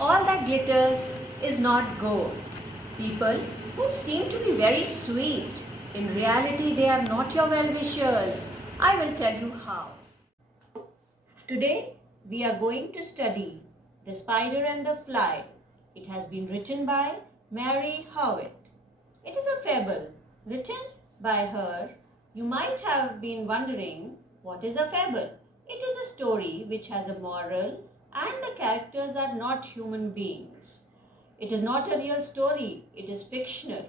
All that glitters is not gold. People who seem to be very sweet, in reality they are not your well-wishers. I will tell you how. Today we are going to study The Spider and the Fly. It has been written by Mary Howitt. It is a fable written by her. You might have been wondering, what is a fable? It is a story which has a moral and the characters are not human beings. It is not a real story, it is fictional.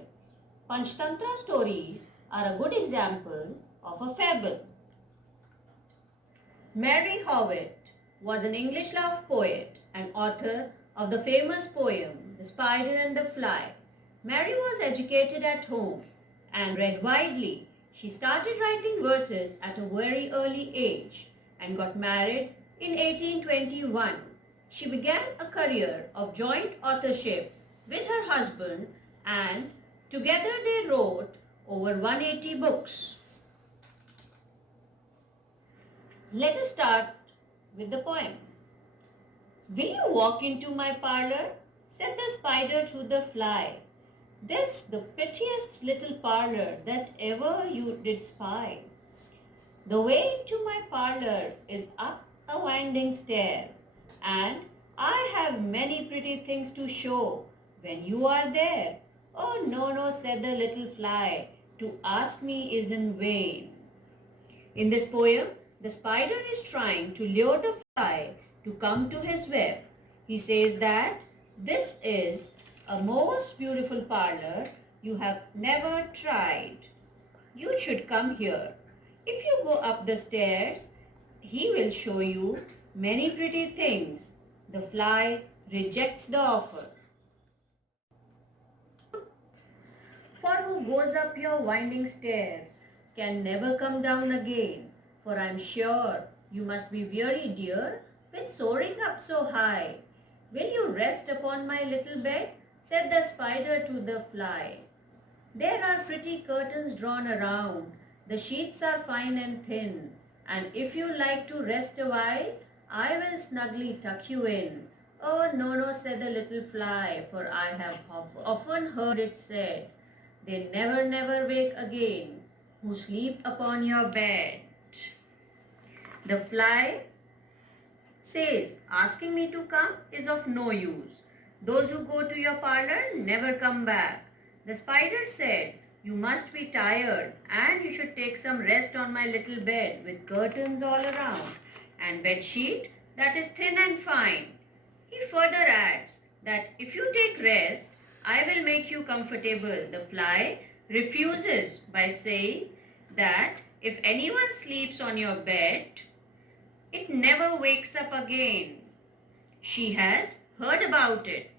Panchtantra stories are a good example of a fable. Mary Howitt was an English love poet and author of the famous poem The Spider and the Fly. Mary was educated at home and read widely. She started writing verses at a very early age and got married in 1821. She began a career of joint authorship with her husband and together they wrote over 180 books. Let us start with the poem. Will you walk into my parlor? Said the spider to the fly. This the prettiest little parlor that ever you did spy. The way to my parlor is up a winding stair, and I have many pretty things to show when you are there. Oh no, no, said the little fly, to ask me is in vain. In this poem, the spider is trying to lure the fly to come to his web. He says that this is a most beautiful parlor you have never tried. You should come here. If you go up the stairs, he will show you many pretty things. The fly rejects the offer. For who goes up your winding stair can never come down again. For I am sure you must be weary, dear, with soaring up so high. Will you rest upon my little bed? Said the spider to the fly. There are pretty curtains drawn around. The sheets are fine and thin. And if you like to rest a while, I will snugly tuck you in. Oh, no, no, said the little fly, for I have often heard it said, they never, never wake again who sleep upon your bed. The fly says, asking me to come is of no use. Those who go to your parlor never come back. The spider said, you must be tired and you should take some rest on my little bed with curtains all around and bed sheet that is thin and fine. He further adds that if you take rest, I will make you comfortable. The fly refuses by saying that if anyone sleeps on your bed, it never wakes up again. She has heard about it.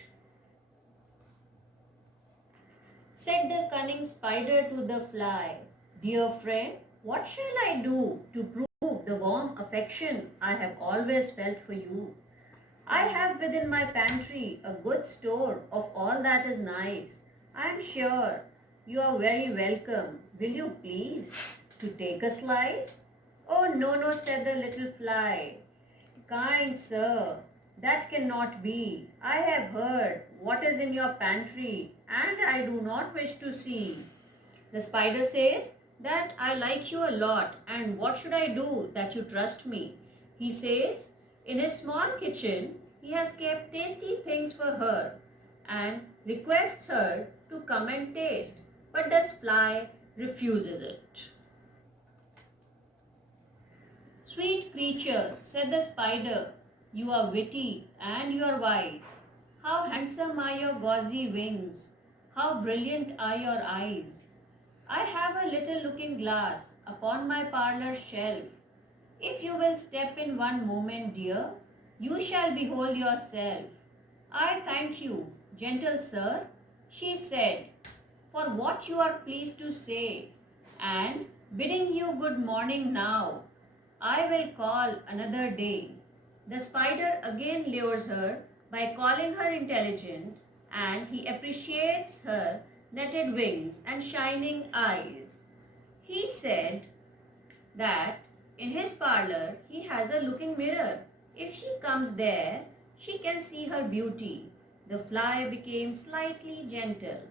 Said the cunning spider to the fly, dear friend, what shall I do to prove the warm affection I have always felt for you? I have within my pantry a good store of all that is nice. I am sure you are very welcome. Will you please to take a slice? Oh, no, no, said the little fly. Kind sir, that cannot be. I have heard what is in your pantry and I do not wish to see. The spider says that I like you a lot and what should I do that you trust me? He says in his small kitchen he has kept tasty things for her and requests her to come and taste, but the fly refuses it. Sweet creature, said the spider, you are witty and you are wise. How handsome are your gauzy wings, how brilliant are your eyes. I have a little looking glass upon my parlour shelf. If you will step in one moment, dear, you shall behold yourself. I thank you, gentle sir, she said, for what you are pleased to say, and bidding you good morning now. I will call another day. The spider again lures her by calling her intelligent, and he appreciates her netted wings and shining eyes. He said that in his parlour he has a looking mirror. If she comes there, she can see her beauty. The fly became slightly gentle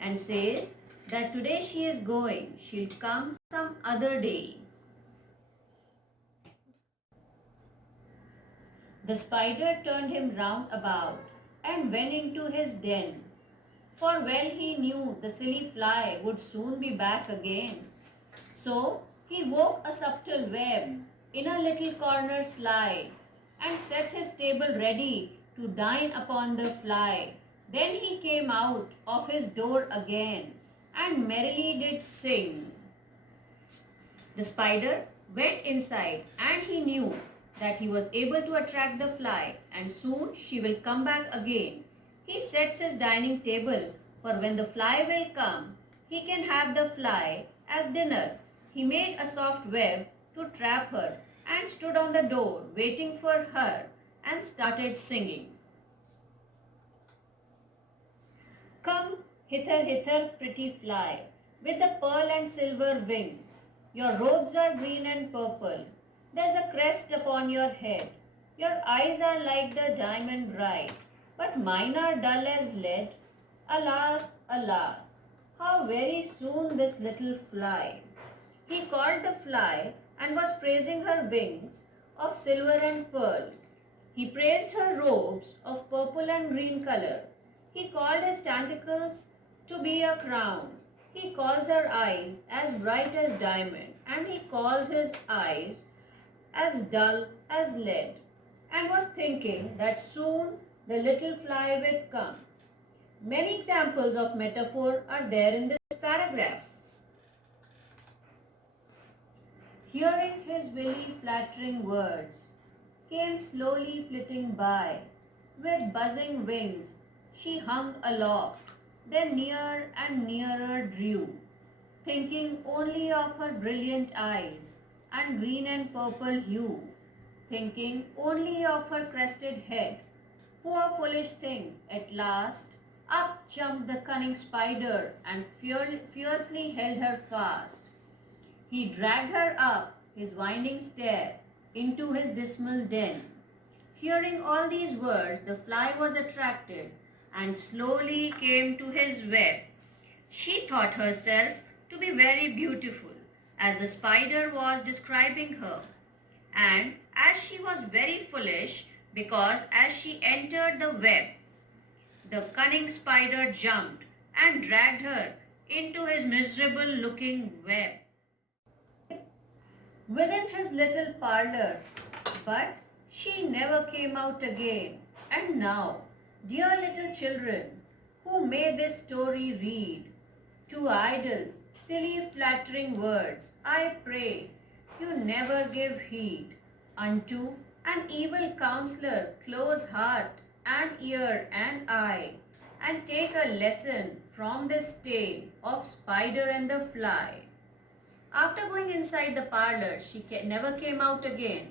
and says that today she is going, she'll come some other day. The spider turned him round about and went into his den, for well he knew the silly fly would soon be back again. So he wove a subtle web in a little corner sly and set his table ready to dine upon the fly. Then he came out of his door again and merrily did sing. The spider went inside and he knew that he was able to attract the fly and soon she will come back again. He sets his dining table for when the fly will come, he can have the fly as dinner. He made a soft web to trap her and stood on the door waiting for her and started singing. Come hither, hither, pretty fly, with the pearl and silver wing. Your robes are green and purple. There's a crest upon your head. Your eyes are like the diamond bright, but mine are dull as lead. Alas, alas, how very soon this little fly. He called the fly and was praising her wings of silver and pearl. He praised her robes of purple and green color. He called his tentacles to be a crown. He calls her eyes as bright as diamond, and he calls his eyes as dull as lead, and was thinking that soon the little fly will come. Many examples of metaphor are there in this paragraph. Hearing his willy flattering words, came slowly flitting by. With buzzing wings, she hung aloft, then near and nearer drew, thinking only of her brilliant eyes and green and purple hue, thinking only of her crested head. Poor foolish thing, at last, up jumped the cunning spider and fiercely held her fast. He dragged her up his winding stair into his dismal den. Hearing all these words, the fly was attracted and slowly came to his web. She thought herself to be very beautiful, as the spider was describing her, and as she was very foolish, because as she entered the web, the cunning spider jumped and dragged her into his miserable-looking web within his little parlor, but she never came out again. And now, dear little children, who may this story read, to idle, silly, flattering words, I pray you never give heed unto an evil counselor, close heart and ear and eye, and take a lesson from this tale of spider and the fly. After going inside the parlor, she never came out again.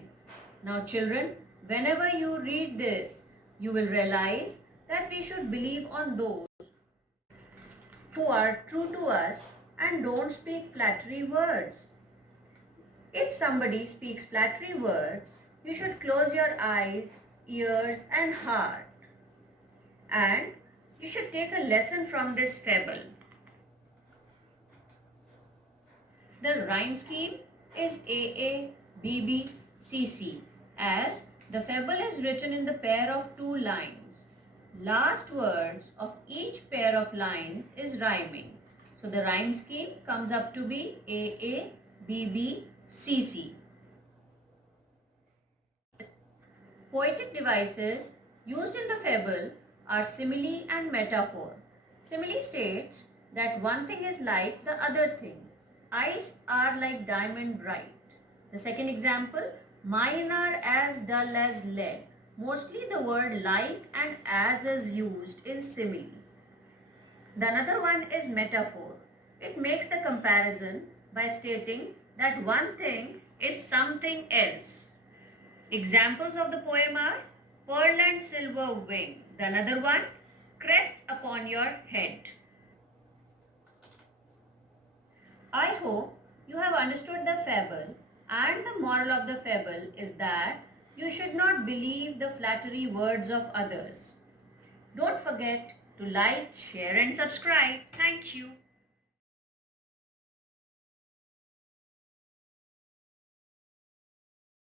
Now children, whenever you read this, you will realize that we should believe on those who are true to us and don't speak flattery words. If somebody speaks flattery words, you should close your eyes, ears and heart. And you should take a lesson from this fable. The rhyme scheme is AABBCC, as the fable is written in the pair of two lines. Last words of each pair of lines is rhyming. So the rhyme scheme comes up to be AABBCC. Poetic devices used in the fable are simile and metaphor. Simile states that one thing is like the other thing. Eyes are like diamond bright. The second example, mine are as dull as lead. Mostly the word like and as is used in simile. The another one is metaphor. It makes the comparison by stating that one thing is something else. Examples of the poem are pearl and silver wing. The another one, crest upon your head. I hope you have understood the fable, and the moral of the fable is that You should not believe the flattery words of others. Don't forget to like, share and subscribe. Thank you.